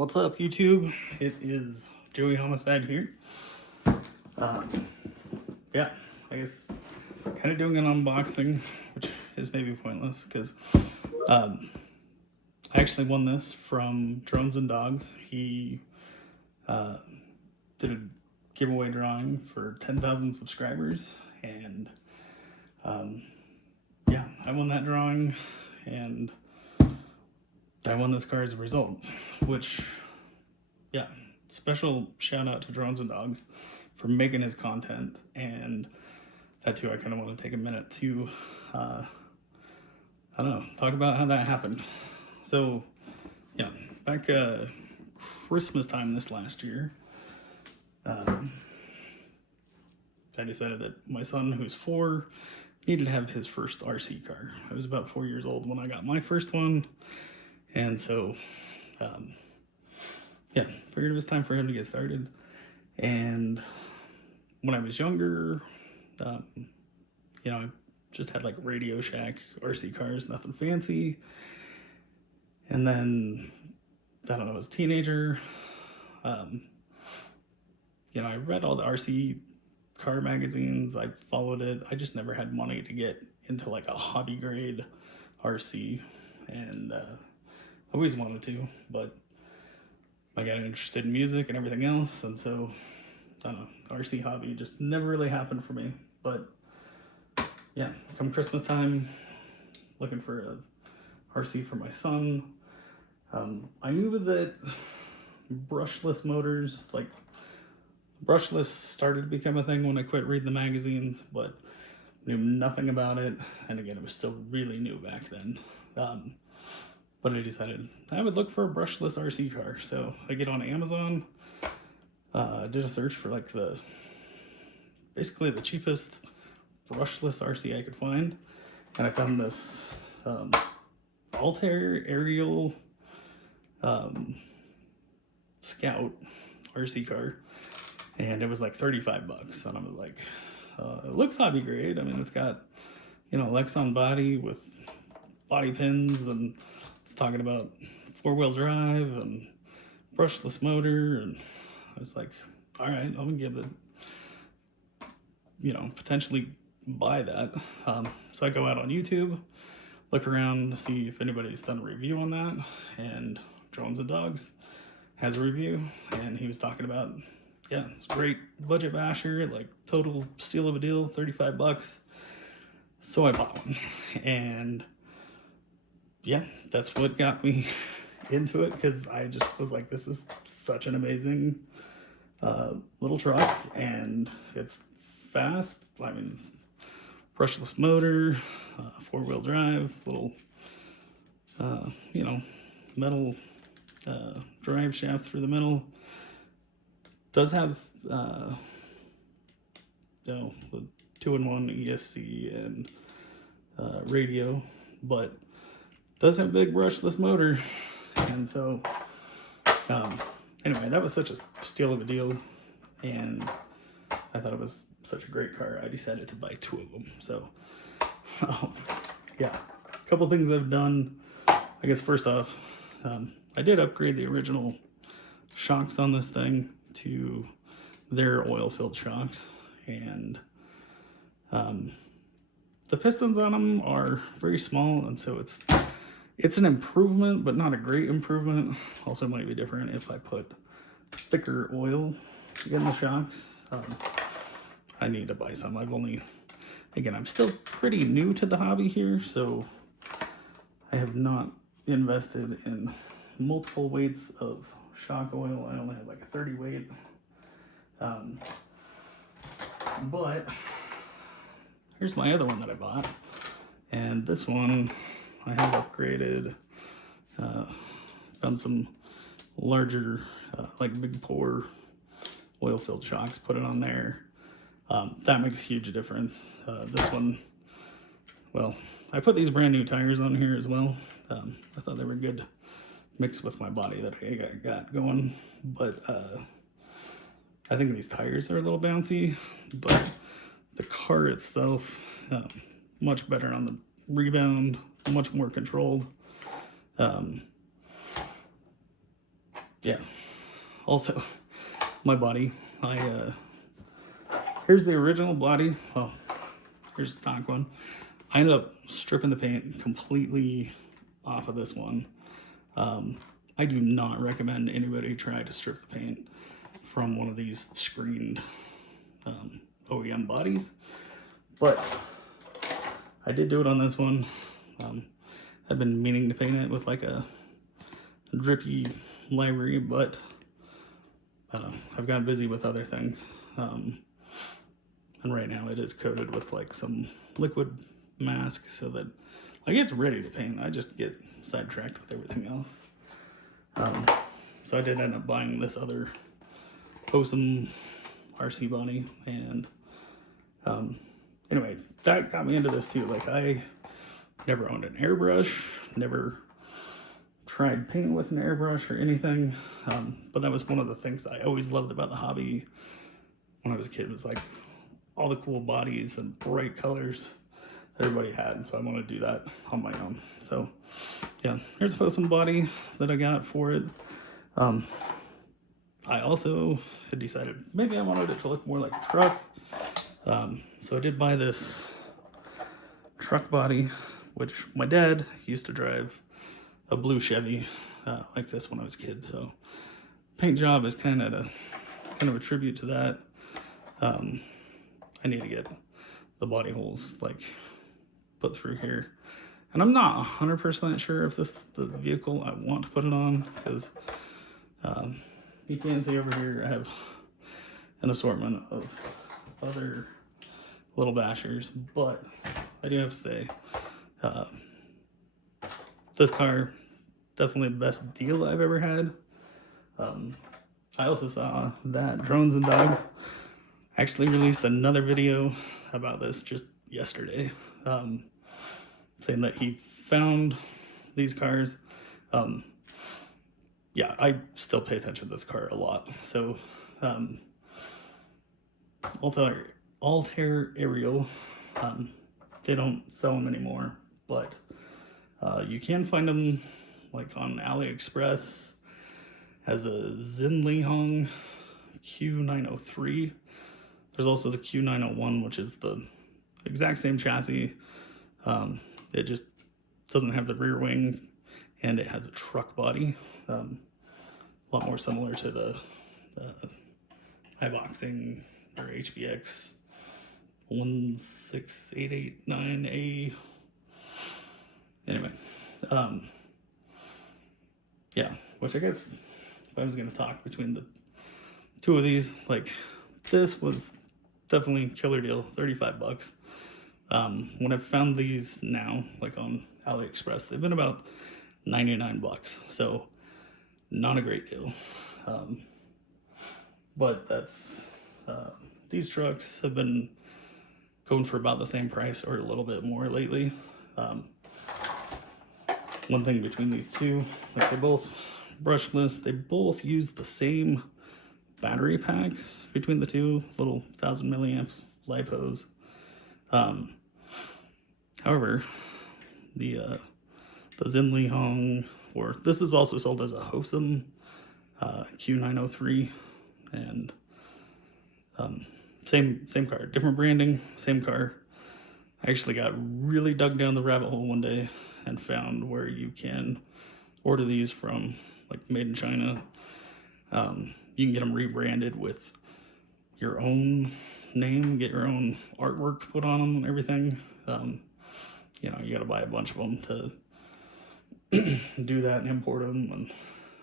What's up, YouTube? It is Joey Homicide here. Yeah, I guess kind of doing an unboxing, which is maybe pointless because I actually won this from Drones and Dogs. He did a giveaway drawing for 10,000 subscribers, and yeah, I won that drawing, and I won this car as a result, which, yeah, special shout out to Drones and Dogs for making his content. And that too, I kind of want to take a minute to, I don't know, talk about how that happened. So, yeah, back Christmas time this last year, I decided that my son, who's 4, needed to have his first RC car. I was about 4 years old when I got my first one. And so, yeah, figured it was time for him to get started. And when I was younger, I just had like Radio Shack RC cars, nothing fancy. And then, I don't know, as a teenager, I read all the RC car magazines. I followed it. I just never had money to get into like a hobby grade RC. And, I always wanted to, but I got interested in music and everything else, and so, I don't know, RC hobby just never really happened for me. But, yeah, come Christmas time, looking for a RC for my son. I knew that brushless motors, like, brushless started to become a thing when I quit reading the magazines, but knew nothing about it, and again, it was still really new back then. But I decided I would look for a brushless RC car. So I get on Amazon, did a search for like basically the cheapest brushless RC I could find. And I found this Altai Aerial Scout RC car. And it was like $35. And I was like, it looks hobby grade. I mean, it's got, Lexan body with body pins, and it's talking about 4-wheel drive and brushless motor, and I was like, all right, I'm gonna give it, potentially buy that. So I go out on YouTube, look around to see if anybody's done a review on that, and Drones and Dogs has a review, and he was talking about, yeah, it's a great budget basher, like total steal of a deal, $35. So I bought one, and yeah, that's what got me into it, because I just was like, this is such an amazing little truck, and it's fast. I mean, it's brushless motor, 4-wheel drive, little, metal drive shaft through the middle. Does have, the 2-in-1 ESC and radio, but does have a big brushless motor. And so anyway, that was such a steal of a deal, and I thought it was such a great car, I decided to buy 2 of them. So yeah, a couple things I've done. I guess first off, I did upgrade the original shocks on this thing to their oil-filled shocks, and the pistons on them are very small, and so it's an improvement, but not a great improvement. Also might be different if I put thicker oil in the shocks. I need to buy some. I'm still pretty new to the hobby here, so I have not invested in multiple weights of shock oil. I only have like 30 weight. But here's my other one that I bought, and this one I have upgraded, found some larger, like big pour oil-filled shocks, put it on there. That makes a huge difference. This one, well, I put these brand new tires on here as well. I thought they were good mixed with my body that I got going, but I think these tires are a little bouncy, but the car itself, much better on the rebound, much more controlled. yeah. Also, my body. Here's the original body. Oh, here's a stock one. I ended up stripping the paint completely off of this one. I do not recommend anybody try to strip the paint from one of these screened OEM bodies, but I did do it on this one. I've been meaning to paint it with like a drippy livery, but I've gotten busy with other things. And right now it is coated with like some liquid mask so that like it's ready to paint. I just get sidetracked with everything else. So I did end up buying this other Hosim RC body, and anyway, that got me into this too. Like I never owned an airbrush, never tried painting with an airbrush or anything, but that was one of the things I always loved about the hobby when I was a kid, was like all the cool bodies and bright colors that everybody had, and so I want to do that on my own. So yeah, here's a Hosim body that I got for it. I also had decided maybe I wanted it to look more like a truck, so I did buy this truck body, which my dad used to drive a blue Chevy like this when I was a kid, so paint job is kind of a tribute to that. I need to get the body holes like put through here, and I'm not 100% sure if this is the vehicle I want to put it on, because you can see over here I have an assortment of other little bashers, but I do have to say this car, definitely the best deal I've ever had. I also saw that Drones and Dogs actually released another video about this just yesterday, saying that he found these cars. Yeah, I still pay attention to this car a lot. So Altai Aerial, they don't sell them anymore, but you can find them like on AliExpress as a Xinlehong Q903. There's also the Q901, which is the exact same chassis. It just doesn't have the rear wing, and it has a truck body. A lot more similar to the iBoxing or HBX 16889A. Anyway, yeah, which I guess if I was going to talk between the two of these, like this was definitely a killer deal, 35 bucks. When I found these now, like on AliExpress, they've been about 99 bucks. So not a great deal. But that's, these trucks have been going for about the same price or a little bit more lately. One thing between these two, like they're both brushless, they both use the same battery packs between the two, little 1000 milliamp lipos. However, the Xinlehong, or this is also sold as a Hosim Q903, and same car, different branding, same car. I actually got really dug down the rabbit hole one day and found where you can order these from, like made in China. You can get them rebranded with your own name, get your own artwork put on them and everything. You know, you got to buy a bunch of them to do that and import them. And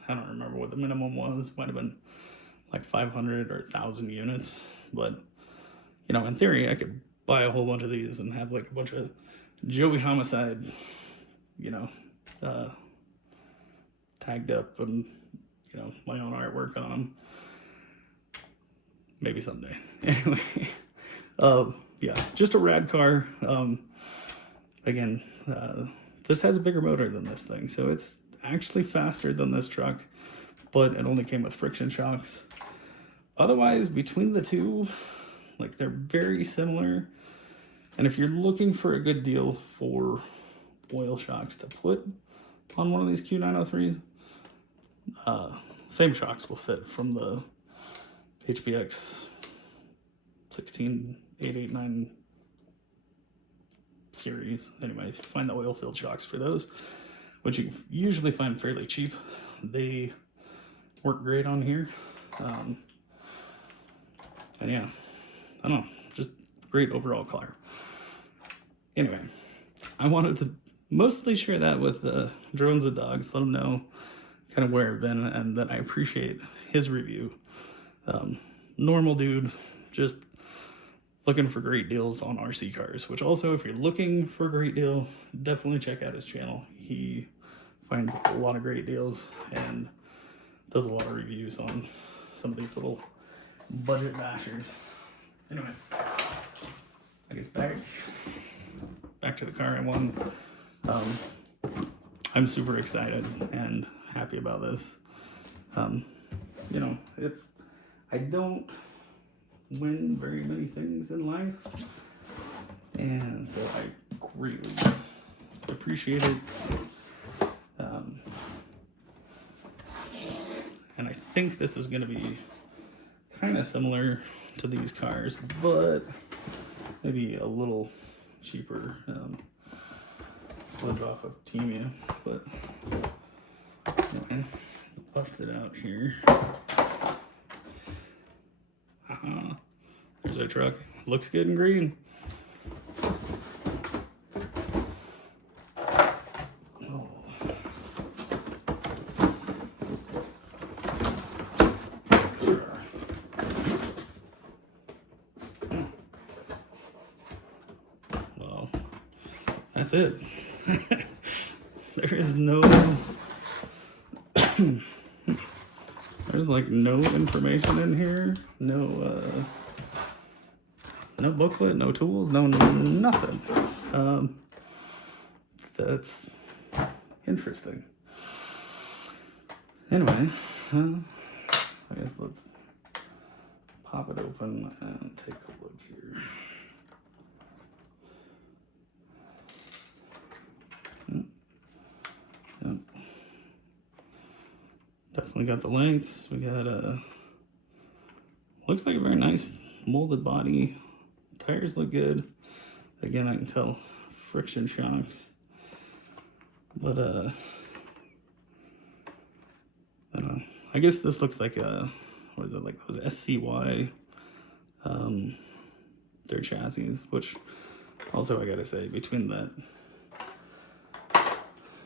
I don't remember what the minimum was. Might have been like 500 or 1,000 units. But, you know, in theory, I could buy a whole bunch of these and have like a bunch of Joey Homicide, you know, tagged up and, you know, my own artwork on them. Maybe someday. Anyway, yeah, just a rad car. Again, this has a bigger motor than this thing, so it's actually faster than this truck, but it only came with friction shocks. Otherwise, between the two, like they're very similar. And if you're looking for a good deal for oil shocks to put on one of these Q903s, same shocks will fit from the HBX 16889 series. Anyway, if you find the oil filled shocks for those, which you usually find fairly cheap, they work great on here. And yeah, I don't know, just great overall car. Anyway, I wanted to mostly share that with Drones and Dogs, let them know kind of where I've been and that I appreciate his review. Normal dude, just looking for great deals on RC cars, which also, if you're looking for a great deal, definitely check out his channel. He finds a lot of great deals and does a lot of reviews on some of these little budget bashers. Anyway, I guess back to the car I won. I'm super excited and happy about this. You know, I don't win very many things in life, and so I greatly appreciate it. And I think this is going to be kind of similar to these cars, but maybe a little cheaper. Was off of Temu, but okay, bust it out here. There's our truck. Looks good in green. Oh. Well, that's it. There is no there's like no information in here, no booklet, no tools, no nothing. That's interesting. Anyway, I guess let's pop it open and take a look here. Yep. Definitely got the lights. We got looks like a very nice molded body. Tires look good. Again, I can tell friction shocks. But I don't know. I guess this looks like what is it, like those SCY their chassis, which also I gotta say, between that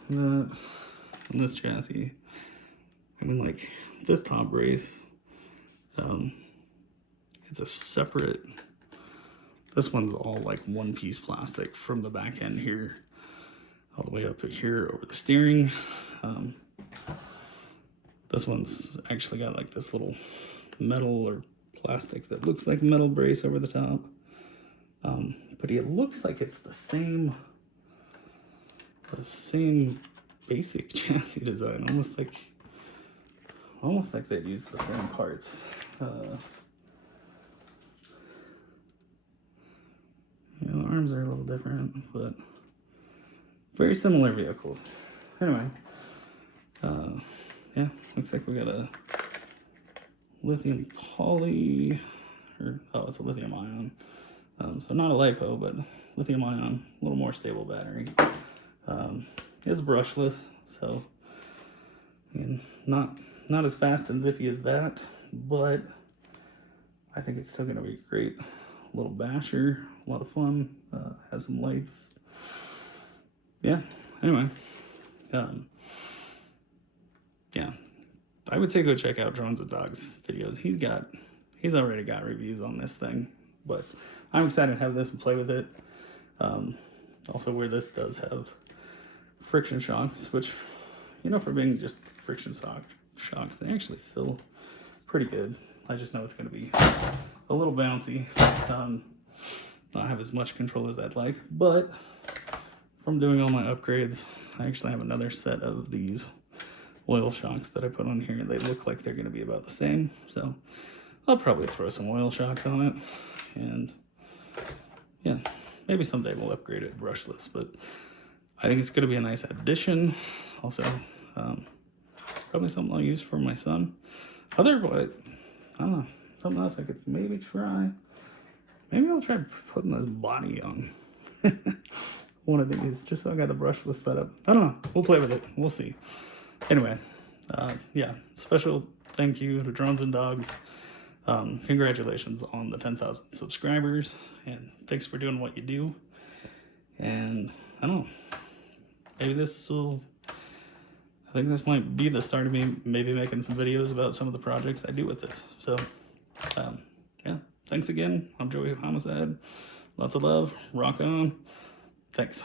and this chassis, I mean, like this top brace, it's a separate, this one's all like one piece plastic from the back end here all the way up here over the steering. This one's actually got like this little metal or plastic that looks like metal brace over the top, but it looks like it's the same basic chassis design, almost like they'd use the same parts. You know, the arms are a little different, but very similar vehicles. Anyway, yeah, looks like we got a lithium poly, or it's a lithium ion. So not a LiPo, but lithium ion, a little more stable battery. It's brushless, so I mean, not as fast and zippy as that, but I think it's still gonna be great. A little basher, a lot of fun, has some lights. Yeah, anyway, yeah, I would say go check out Drones and Dogs videos. He's already got reviews on this thing, but I'm excited to have this and play with it. Also, where this does have friction shocks, which, you know, for being just friction shocks, they actually feel pretty good. I just know it's going to be a little bouncy, not have as much control as I'd like, but from doing all my upgrades, I actually have another set of these oil shocks that I put on here. They look like they're going to be about the same, so I'll probably throw some oil shocks on it, and yeah, maybe someday we'll upgrade it brushless, but I think it's going to be a nice addition. Also, Probably something I'll use for my son. Otherwise, I don't know, something else I could maybe try. Maybe I'll try putting this body on one of these, just so I got the brushless setup. I don't know. We'll play with it. We'll see. Anyway, yeah, special thank you to Drones and Dogs. Congratulations on the 10,000 subscribers, and thanks for doing what you do. And I don't know, maybe I think this might be the start of me maybe making some videos about some of the projects I do with this. So, yeah, thanks again. I'm Joey Homicide. Lots of love. Rock on. Thanks.